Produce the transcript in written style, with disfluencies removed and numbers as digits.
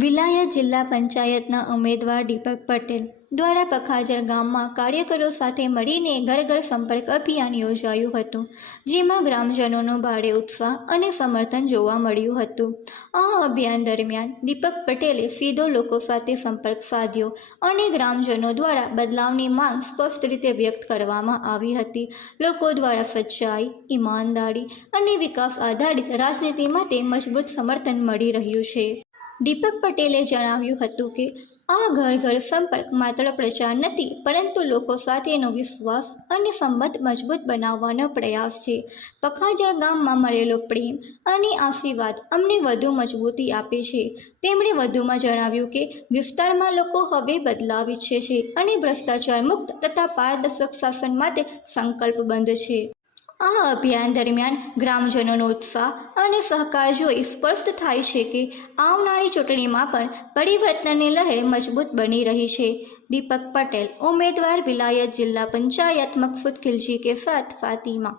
વિલાયત જિલ્લા પંચાયતના ઉમેદવાર દીપક પટેલ દ્વારા પખાજર ગામમાં કાર્યકરો સાથે મળીને ઘર ઘર સંપર્ક અભિયાન યોજાયું હતું, જેમાં ગ્રામજનોનો ભારે ઉત્સાહ અને સમર્થન જોવા મળ્યું હતું। આ અભિયાન દરમિયાન દીપક પટેલે સીધો લોકો સાથે સંપર્ક સાધ્યો અને ગ્રામજનો દ્વારા બદલાવની માંગ સ્પષ્ટ રીતે વ્યક્ત કરવામાં આવી હતી। લોકો દ્વારા સચ્ચાઈ, ઈમાનદારી અને વિકાસ આધારિત રાજનીતિ માટે મજબૂત સમર્થન મળી રહ્યું છે। દીપક પટેલે જણાવ્યું હતું કે આ ઘર ઘર સંપર્ક માત્ર પ્રચાર નથી, પરંતુ લોકો સાથેનો વિશ્વાસ અને સંબંધ મજબૂત બનાવવાનો પ્રયાસ છે। પખાજર ગામમાં મળેલો પ્રેમ અને આશીર્વાદ અમને વધુ મજબૂતી આપે છે। તેમણે વધુમાં જણાવ્યું કે વિસ્તારમાં લોકો હવે બદલાવ ઈચ્છે છે અને ભ્રષ્ટાચાર મુક્ત તથા પારદર્શક શાસન માટે સંકલ્પબદ્ધ છે। આ અભિયાન દરમિયાન ગ્રામજનોનો ઉત્સાહ અને સહકાર જોઈ સ્પષ્ટ થાય છે કે આવનારી ચૂંટણીમાં પણ પરિવર્તનની લહેર મજબૂત બની રહી છે। દીપક પટેલ, उम्मीदवार विलायत जिला पंचायत मकसूद खिलजी के साथ फातिमा।